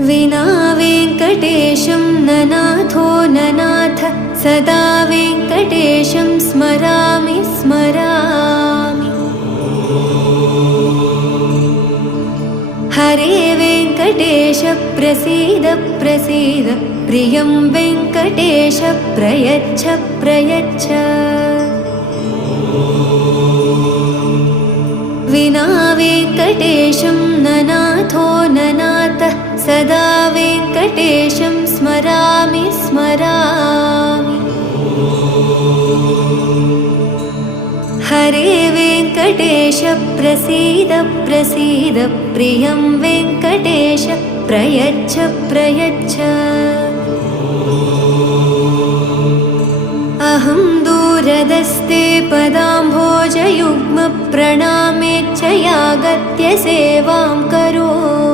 विना वेङ्कटेशं ननाथो ननाथ सदा वेङ्कटेशं स्मरामि स्मरामि। हरे वेङ्कटेश प्रसीद प्रसीद प्रियं वेङ्कटेश प्रयच्छ प्रयच्छ। विना वेङ्कटेशं ननाथो ननाथ सदा वेङ्कटेशं स्मरामि स्मरामि। हरे वेङ्कटेश प्रसीद प्रसीद प्रियं वेङ्कटेश प्रयच्छ प्रयच्छ। अहं दूरदस्ते पदाम्भोजयुग्म प्रणामेच्छ यागत्य सेवां करोमि।